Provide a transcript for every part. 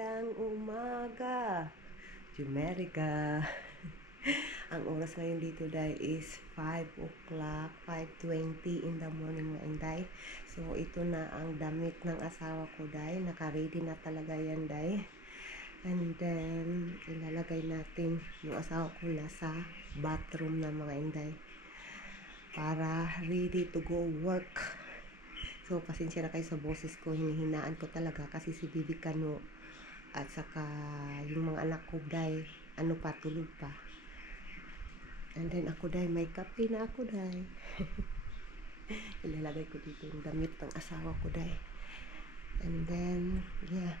Magandang umaga, Jumerica. Ang oras ngayon dito day is 5 o'clock, 5:20 in the morning mga inday. So ito na ang damit ng asawa ko day. Naka-ready na talaga yan day. And then ilalagay natin yung asawa ko nasa bathroom na mga inday para ready to go work. So, pasensya na kayo sa boses ko, hinihinaan ko talaga kasi si Bibi Kano at saka yung mga anak ko day, tulog pa. And then ako day, may kape na ako day. Ilalagay ko dito yung damit ng asawa ko day. And then, yeah.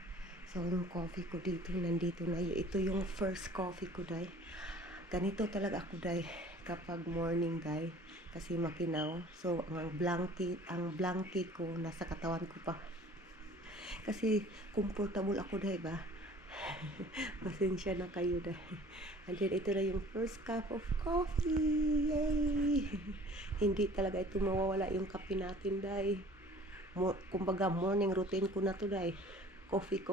So, yung coffee ko dito, nandito na yun. Ito yung first coffee ko day. Ganito talaga ako day kapag morning day. Kasi makinaw. So, ang blanket ko nasa katawan ko pa. Kasi comfortable ako dahil ba? Pasensya na kayo dahil. And then, ito na yung first cup of coffee. Yay! Hindi talaga ito mawawala yung kape natin dahil. Kumbaga, morning routine ko na to dahil. Coffee.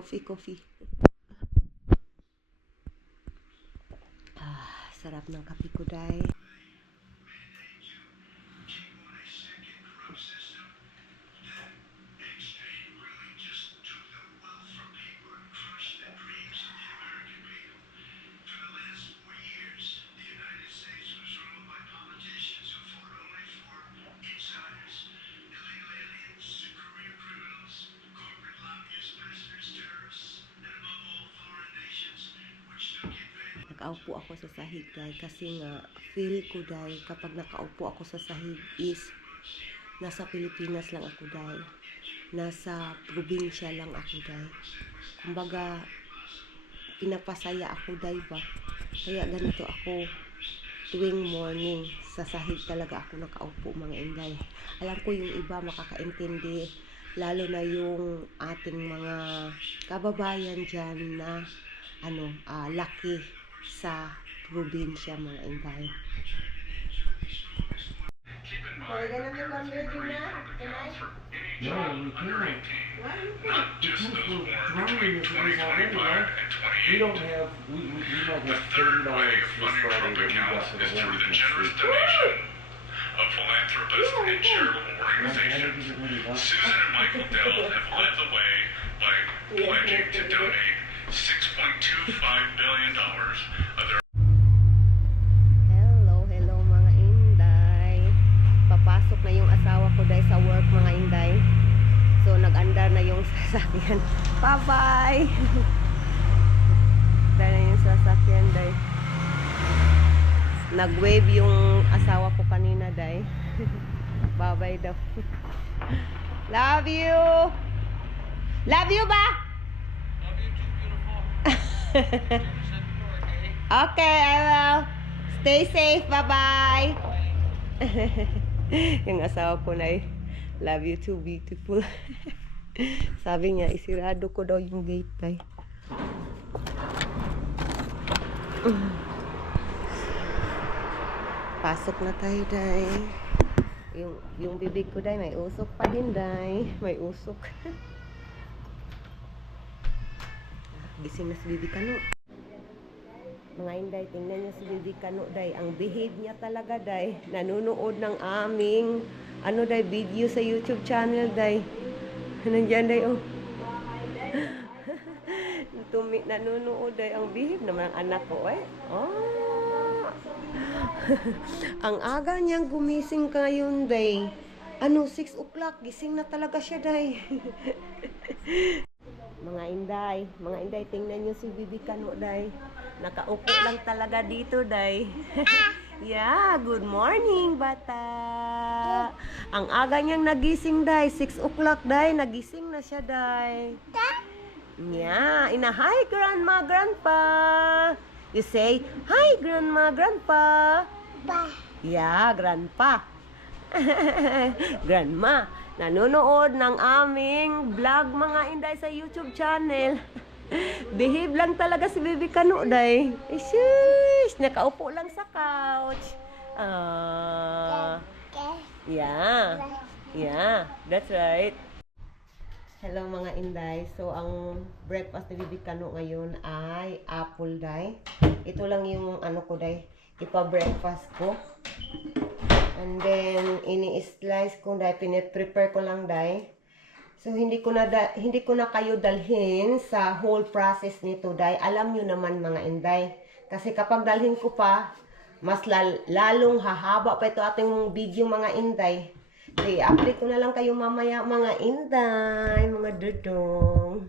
Sarap ng kape ko dahil. Nakaupo ako sa sahig dahil kasi nga feel ko dahil kapag nakaupo ako sa sahig is nasa Pilipinas lang ako dahil nasa probinsya lang ako dahil kumbaga pinapasaya ako dahil ba kaya ganito ako tuwing morning sa sahig talaga ako nakaupo mga inday. Alam ko yung iba makakaintindi lalo na yung ating mga kababayan dyan na laki sa probinsya mga inday. No, we can't. Not just those born between 2025 and 28. We might have $30 this Friday that we got for the whole week next week. Of philanthropist and charitable organization. Susan and Michael Dell have led the way by pledging to donate $6.25 billion of their Hello mga inday. Papasok na yung asawa ko dahil sa work mga inday. So nag-andar na yung sasakyan. Bye-bye. Andar na yung sasakyan dahil. Nag-wave yung asawa ko kanina dahil. Bye-bye daw. Love you. Love you ba? Love you too, beautiful. Okay, I will. Stay safe. Bye-bye. Yung asawa ko na love you too, beautiful. Sabi niya, isirado ko daw yung gate tay. Pasok na tayo day. Yung bibig ko day, may usok pa din day. May usok. Gising na si Bibi Kano. Mga inday, tingnan niyo si Bibi Kano day. Ang behave niya talaga day. Nanunood ng aming day, video sa YouTube channel day. Nandiyan day oh. Nanunood day. Ang behave naman ang anak ko eh. Oh. Ang aga niyang gumising ngayon day. 6 o'clock. Gising na talaga siya day. Mga inday, tingnan niyo si Bibi Kano day. Nakaupo lang talaga dito day. Yeah, good morning bata. Ang aga niyang nagising day, 6 o'clock day, nagising na siya day. Yeah, hi grandma, grandpa. You say, hi grandma, grandpa. Yeah, grandpa. Grandma, nanonood ng aming vlog mga inday sa YouTube channel. Behave lang talaga si Bibi Kano day. Shush! Nakaupo lang sa couch. Yeah, that's right. Hello mga inday. So ang breakfast ni Bibi Kano ngayon ay apple day. Ito lang yung ano ko day, ipa-breakfast ko. And then ini-slice ko day, pine-prepare ko lang day. So hindi ko na kayo dalhin sa whole process nito day. Alam niyo naman mga inday. Kasi kapag dalhin ko pa, mas lalong hahaba pa ito ating video mga inday. I-update ko na lang kayo mamaya mga inday, mga dudong.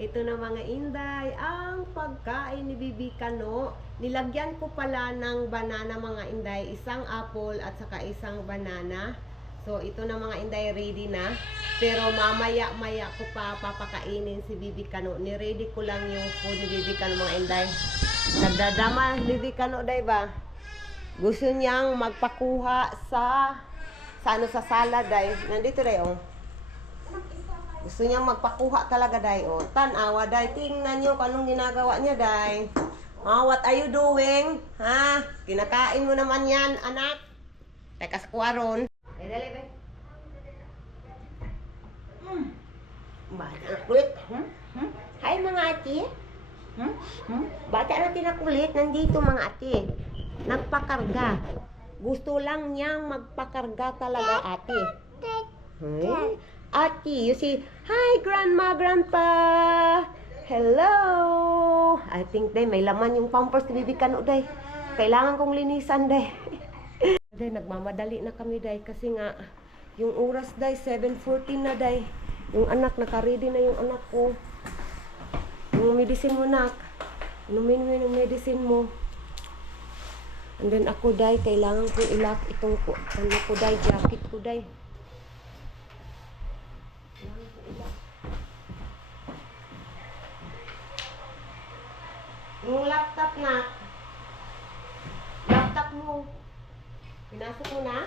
Ito na mga inday, ang pagkain ni Bibi Kano. Nilagyan ko pala ng banana mga inday, isang apple at saka isang banana. So ito na mga inday, ready na. Pero mamaya-maya ko pa papakainin si Bibi Kano. Ni-ready ko lang yung food ni Bibi Kano mga inday. Nagdadama Bibi Kano day ba? Gusto niyang magpakuha sa sa salad day. Nandito day oh. Gusto niya magpakuha talaga day oh. Tanawa day. Tingnan niyo kung anong ginagawa niya day. Oh, what are you doing? Ha? Kinakain mo naman yan, anak. Teka sa kuwaron. Ay, dali ba? Bata na kulit. Hi mga ate. Bata natin na kulit. Nandito mga ate. Nagpakarga. Gusto lang niyang magpakarga talaga ate. Hey, ate, you see, hi grandma, grandpa. Hello. I think day may laman yung pampers ni Bibi Kano day. Kailangan kong linisan day. Day nagmamadali na kami day kasi nga yung oras day 7:14 na day. Yung anak naka-ready na yung anak ko. Yung medicine mo nak. Inumin mo yung medicine mo. And then ako day, kailangan ko ilak itong ko. Ano ko day, jacket ko day. Kailangan ko ilak. Yung laptop na. Laptop mo. Pinasok mo na?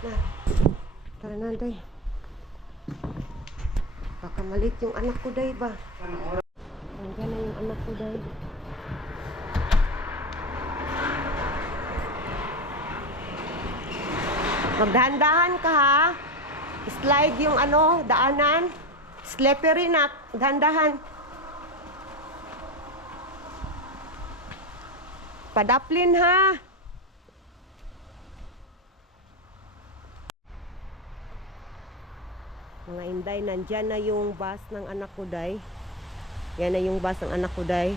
Na. Tara na, day. Baka malit yung anak ko, day ba? Nandiyan na yung anak ko, day. Magdahan-dahan ka, ha? Slide yung ano, daanan. Slippery na. Dahan-dahan. Padaplin, ha? Mga inday, nandyan na yung bus ng anak ko day. Yan na yung bus ng anak ko day.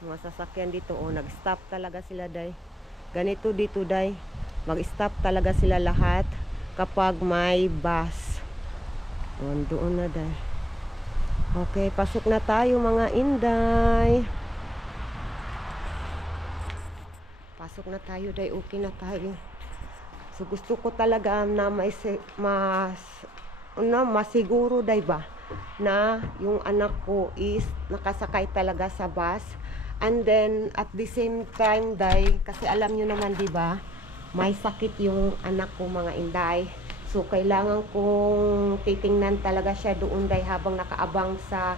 Mga sasakyan dito, oh, nag-stop talaga sila day. Ganito dito day, mag-stop talaga sila lahat kapag may bus. Oh, doon na day. Okay, pasok na tayo mga inday. Pasok na tayo day, okay na tayo. So gusto ko talaga na masiguro day ba na yung anak ko is nakasakay talaga sa bus. And then at the same time day, kasi alam niyo naman di ba, may sakit yung anak ko mga inday. So kailangan kong titingnan talaga siya doon day habang nakaabang sa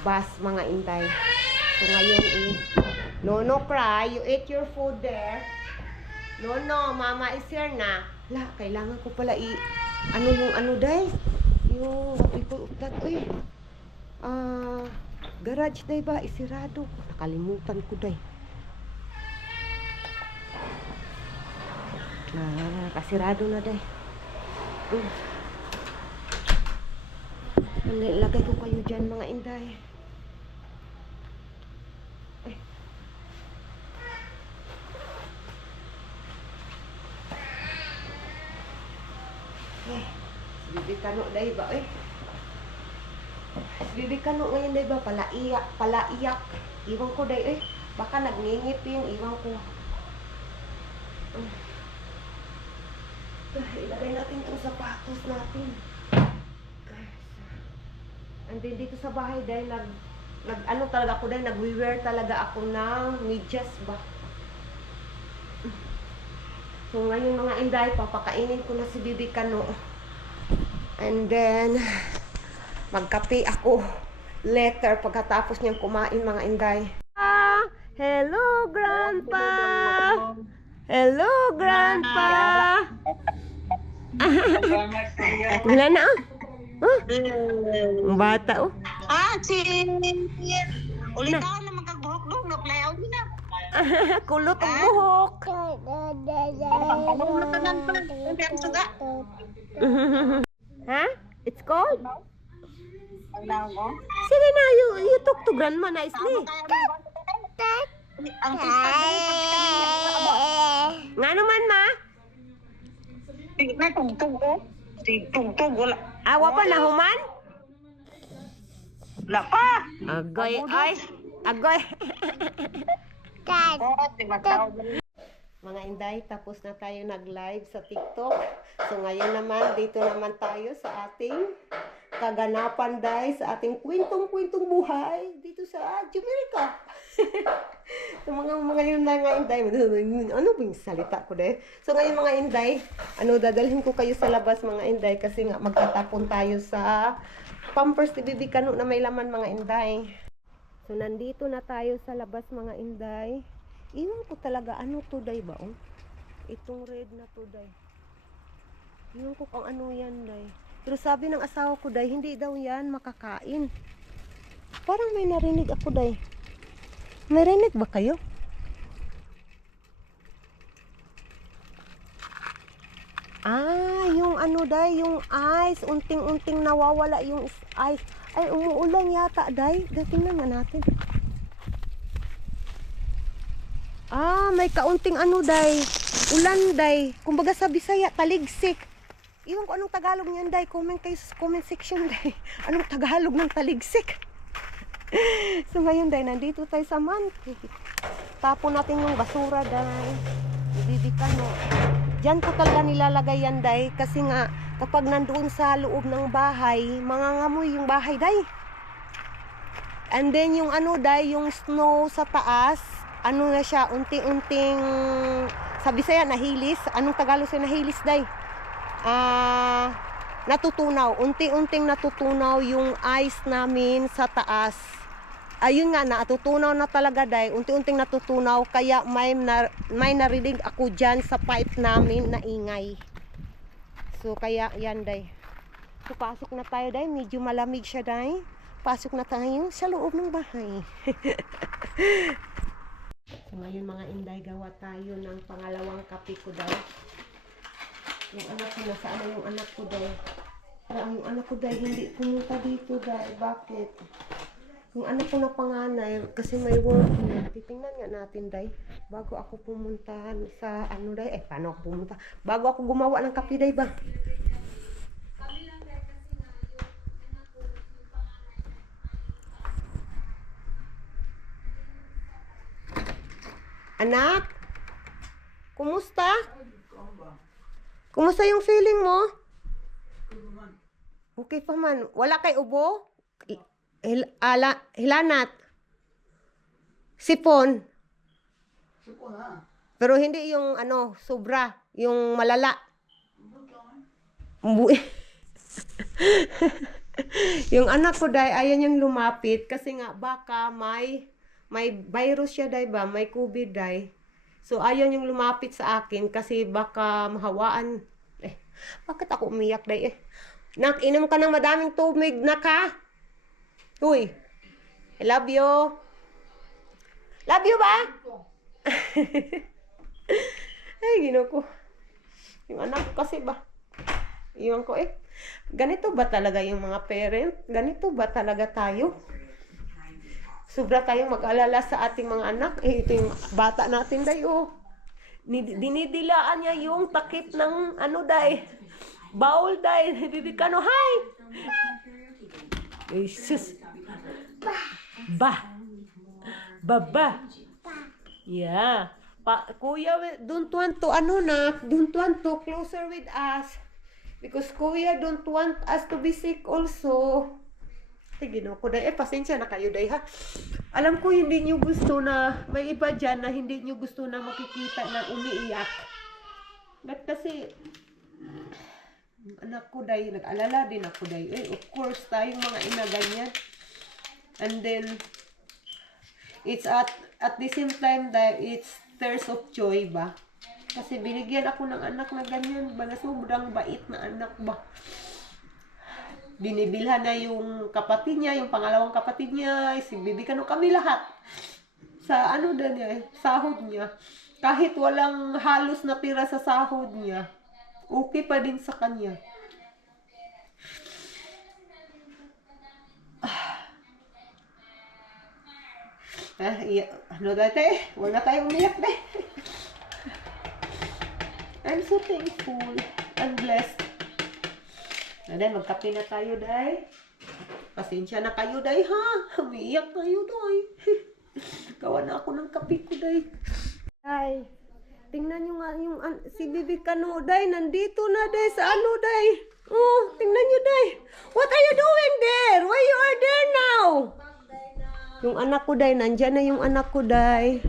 bus mga inday. So ngayon no cry, you eat your food there. No, mama is here na. La, kailangan ko pala ano yung ano day? Yung, what we call that, garage day ba? Isirado. Nakalimutan ko day. Kasirado na day. Lagay ko kayo dyan mga inday. Bibi Kano day ba Bibi Kano ngayon day ba palaiyak. Iwan ko day baka nagngingip yung iwan ko. Ilagay natin itong sapatos natin. And then dito sa bahay day ano talaga ako day, nagwi-wear talaga ako ng medyas ba. So ngayon mga inday, papakainin ko na si Bibi Kano. And then magkape ako. later pagkatapos niyang kumain mga inday. Hello, Grandpa! Hello, Grandpa! Wala na, oh. Ang bata, oh. Ulit ako na magkagbuhok-buhok na playaw na. Kulot ang buhok. Ha? It's cold? Sige na, you talk to grandma nicely. Nga naman, ma? Tugtog, wala. Awa pa na human? Wala pa. Agoy, ay. Agoy. Mga inday, tapos na tayo nag-live sa TikTok. So ngayon naman, dito naman tayo sa ating kaganapan day, sa ating kwentong-kwentong buhay dito sa Jamaica. So mga yun na nga inday, ano ba yung salita ko day? So ngayon mga inday, dadalhin ko kayo sa labas mga inday kasi nga magtatapon tayo sa Pampers ni Bibi Kano na may laman mga inday. So nandito na tayo sa labas mga inday. Iwan ko talaga ano to day ba? Oh? Itong red na to day. Iwan ko kung ano yan day. Pero sabi ng asawa ko day, hindi daw yan makakain. Parang may narinig ako day. May rinig ba kayo? Yung ano day, yung ice. Unting-unting nawawala yung ice. Ay, umuulan yata day. Tingnan nga natin. May kaunting ano day. Ulan day. Kumbaga sa Bisaya, taligsik. Iwan ko anong Tagalog niyan day. Comment kayo sa comment section day. Anong Tagalog ng taligsik? So ngayon day, nandito tayo sa Manti. Tapon natin yung basura day. Bibi Kano. Diyan ko talaga nilalagay yan day. Kasi nga, kapag nandoon sa loob ng bahay, mangangamoy yung bahay day. And then yung ano day, yung snow sa taas, ano na siya, unting-unting, sa Bisaya, nahilis. Anong Tagalog siya nahilis, day? Natutunaw. Unting-unting natutunaw yung ice namin sa taas. Ayun nga, natutunaw na talaga, day. Unting-unting natutunaw, kaya may narinig ako dyan sa pipe namin na ingay. So, kaya yan, day. So, pasok na tayo, day. Medyo malamig siya, day. Pasok na tayo sa loob ng bahay. So, ngayon mga inday, gawa tayo ng pangalawang kape ko daw. Yung anak ko, nasaan na yung anak ko daw? Yung anak ko daw, hindi pumunta dito daw. Bakit? Yung anak ko na panganay, kasi may work na. Titingnan nga natin daw. Bago ako pumunta sa ano daw. Paano ako pumunta? Bago ako gumawa ng kape daw ba? Anak? Kumusta? Kumusta yung feeling mo? Okay pa man. Wala kay ubo? Hilanat? Sipon? Pero hindi yung ano, sobra. Yung malala. Yung anak ko day, ayan yung lumapit. Kasi nga baka may virus siya day ba? May COVID day. So, ayun yung lumapit sa akin kasi baka mahawaan. Bakit ako umiyak day Nak, inom ka ng madaming tubig, nak ha? Uy, I love you. Love you ba? Ay, gino ko. Yung anak ko kasi ba? Iwan ko ganito ba talaga yung mga parent? Ganito ba talaga tayo? Sobra tayong mag-alala sa ating mga anak. Ito yung bata natin, day, dinidilaan niya yung takip ng ano, day. Baul, day. Bibi Kano, hi! Jesus. Baba. Yeah. Kuya, don't want to, don't want to closer with us. Because Kuya don't want us to be sick also. Gino ko day. Pasensya na kayo day ha. Alam ko hindi nyo gusto na, may iba dyan na hindi nyo gusto na makikita na umiiyak. But kasi, anak ko day, nag-alala din ako day. Of course, tayong mga ina ganyan. And then, it's at the same time that it's tears of joy ba? Kasi binigyan ako ng anak na ganyan ba, na sobrang bait na anak ba. Binibilhan na yung kapatid niya, yung pangalawang kapatid niya, bibigyan kami lahat. Sa ano na niya, sahod niya. Kahit walang halos natira sa sahod niya, okay pa din sa kanya. Ano dati? Huwag na tayo umiyak deh. I'm so thankful and blessed. Day, magkape na tayo, day. Pasensya na kayo, day, ha? Umiiyak tayo, day. Gawa na ako ng kape ko, day. Day, tingnan nyo nga yung si Bibi Kano, day. Nandito na, day, sa ano, day. Oh, tingnan nyo, day. What are you doing there? Why you are there now? Yung anak ko, day. Nandyan na yung anak ko, day.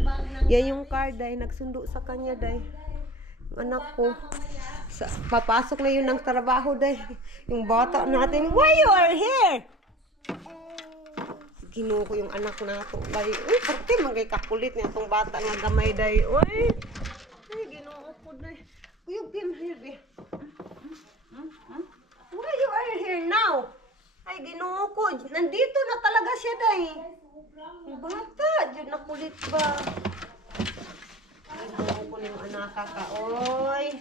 Yan yung car, day. Nagsundo sa kanya, day. Yung anak ko. Papasok na yun ng trabaho, day. Yung bata natin, why you are here? Ginuo ko yung anak na ito, day. Uy, pati magay kakulit niya itong bata nga gamay, day. Uy, ginuo ko, day. You came here, day. Why you are here now? Ay, ginuo ko. Nandito na talaga siya, day. Yung bata, dyan nakulit ba? Ginuo ko yung anak ka, oy.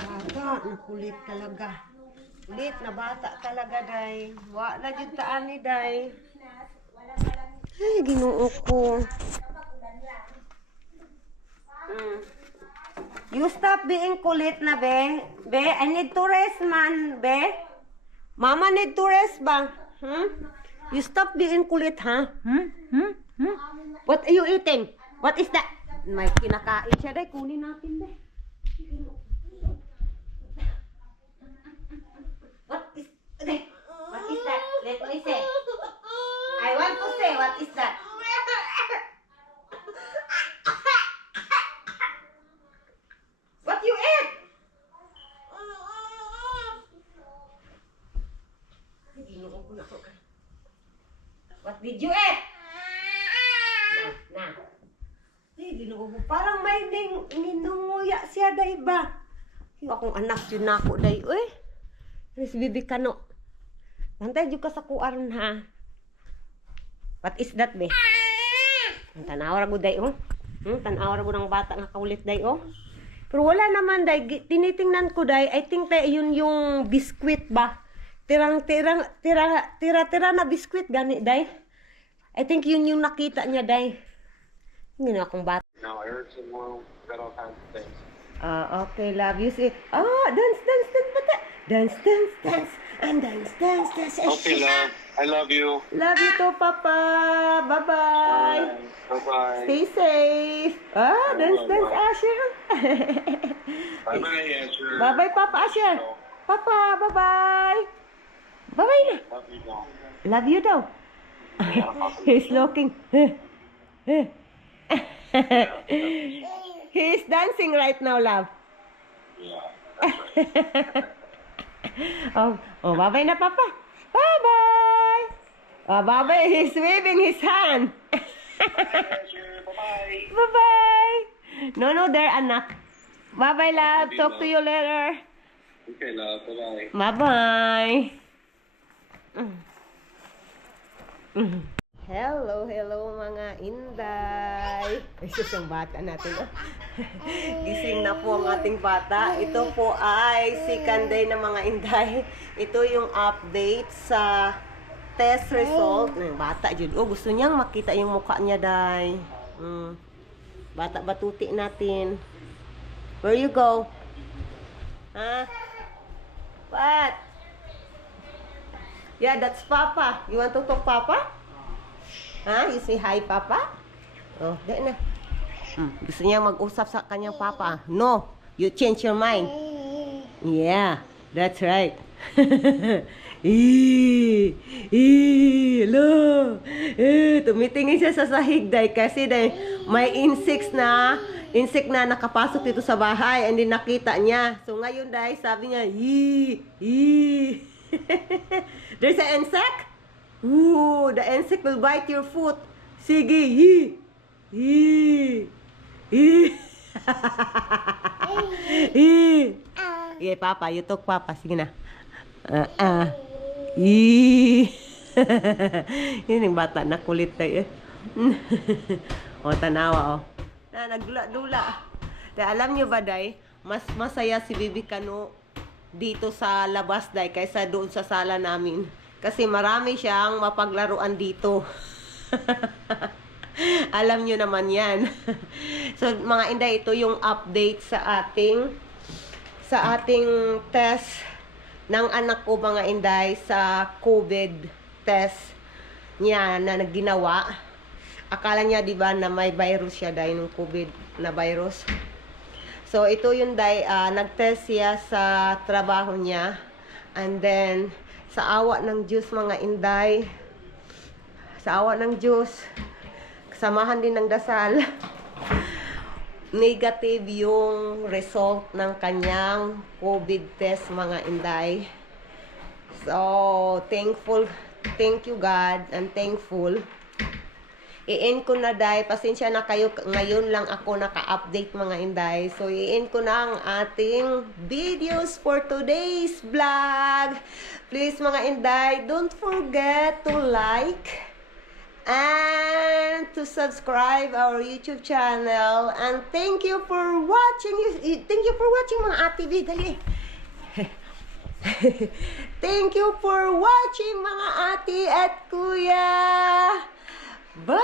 Bata, nakulit talaga. Kulit na bata talaga, day. Wala dyan taan ni, day. Ay, ginuo ko. You stop being kulit na, be. Be, I need to rest, man, be. Mama need to rest, ba? You stop being kulit, ha? What are you eating? What is that? May kinakain siya, day. Kunin natin, day. What is that? Let me say. I want to say, what is that? What you ate? What did you eat? Na. Parang may ninunguya siya, day ba? Yung akong anak yun na ako, day. Uy, si Bibi Kano. Nantay juga sa kuaron, ha? What is that, be? Tanawa rago, day, oh. Tanawa rago ng bata nga kaulit, day, oh. Pero wala naman, day. Tinitingnan ko, day. I think that yun yung biskwit ba? Tira na biskwit, gani, day. I think yun yung nakita niya, day. Hindi na akong bata. No, I heard some more, got all kinds of things. Okay, love you. See. Dance. And dance. Okay, love. I love you. Love you too, Papa. Bye-bye. Bye-bye. Stay safe. Dance, Asher. Bye-bye, Asher. Bye-bye, Papa Asher. Papa, bye-bye. Bye-bye na. Love you, Mom. Love you daw. He's looking. He's dancing right now, love. Yeah, that's right. Bye-bye na, Papa. Bye-bye. Bye-bye. He's waving his hand. Asher, bye-bye. Bye-bye. No, there, anak. Bye-bye, love. Talk to you later. Okay, love. Bye-bye. Bye-bye. Hello mga inday. Isus ang bata natin. Gising na po ang ating bata. Ito po ay second day ng mga inday. Ito yung update sa test result. Bata yun. Gusto niyang makita yung mukha niya, day. Bata batuti natin. Where you go? Ha? What? Yeah, that's Papa. You want to talk, Papa? You say hi, Papa? Di na. Gusto niya mag-usap sa kanyang Papa. No, you change your mind. Yeah, that's right. Tumitingin siya sa sahig, day, kasi day, may insect na nakapasok dito sa bahay and then nakita niya. So ngayon, day, sabi niya, There's an insect? Ooh, the insect will bite your foot. Sige, hi. Hi. Hi. Hi. Yeah, Papa, you talk, Papa. Sige na. Hi. Yun yung bata na kulit tayo. O, tanawa, o. Na, nagdula-dula. Alam nyo ba, Day, mas masaya si Bibi Kano dito sa labas, Day, kaysa doon sa sala namin. Kasi marami siyang mapaglaruan dito. Alam nyo naman yan. So, mga inday, ito yung update sa ating test ng anak ko, mga inday, sa COVID test niya na ginawa. Akala niya, di ba, na may virus siya, Day, ng COVID na virus. So, ito yung Day, nag-test siya sa trabaho niya. And then, sa awa ng Diyos, mga inday, sa awa ng Diyos, samahan din ng dasal, negative yung result ng kanyang COVID test, mga inday. So, thank you God, and thankful. I-end ko na, Day. Pasensya na kayo. Ngayon lang ako naka-update, mga inday. So, i-end ko na ang ating videos for today's vlog. Please, mga inday, don't forget to like and to subscribe our YouTube channel. And thank you for watching. Thank you for watching, mga ate. Dali. Thank you for watching, mga ate at kuya. Bye!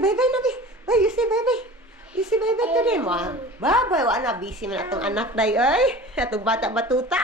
Bye-bye na, bye. You say bye-bye. You say bye-bye to them, ah. Bye-bye. Wala na, busy man atong anak, Day, ay. Atong bata-batuta.